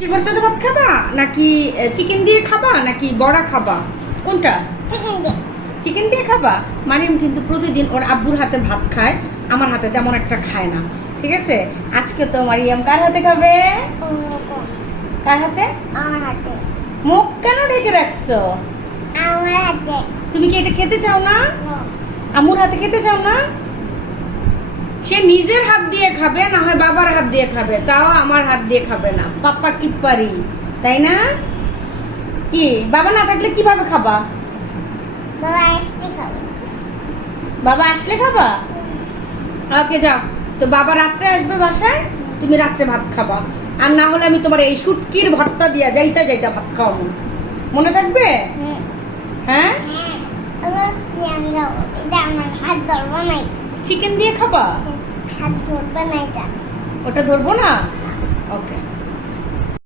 কি ভর্তা ভাত খাবা নাকি চিকেন দিয়ে খাবা নাকি বড়া খাবা কোনটা? চিকেন দিয়ে। চিকেন দিয়ে খাবা। মারিয়াম কিন্তু প্রতিদিন ওর আব্বুর হাতে ভাত খায়, আমার হাতে তেমন একটা খায় না। ঠিক আছে, আজকে তো মারিয়াম কার হাতে খাবে? কার হাতে? আমার হাতে। মুখ কেন ঢেকে রাখছো? আমার হাতে। তুমি কি এটা খেতে চাও না? আম্মুর হাতে খেতে চাও না? সে নিজের হাত দিয়ে খাবে, না হয় বাবার হাত দিয়ে খাবে, তাও আমার হাত দিয়ে খাবে না। পাপ্পা কি পারি, তাই না? কি বাবা না থাকলে কিভাবে খাবা? বাবা আসলে খাবে। বাবা আসলে খাবা? ওকে যাও, তো বাবা রাত্রে আসবে বাসায়, তুমি রাত্রে ভাত খাবা। আর না হলে আমি তোমার এই শুটকির ভর্তা দিয়া যাইতা যাইতা ভাত খাওয়াবো, মনে থাকবে? হ্যাঁ। হ্যাঁ, হ্যাঁ। আমি খাবো। এটা আমার হাত ধরবো নাই। চিকেন দিয়ে খাবা? হাত ধরবো না এটা। ওটা ধরবো না। ওকে।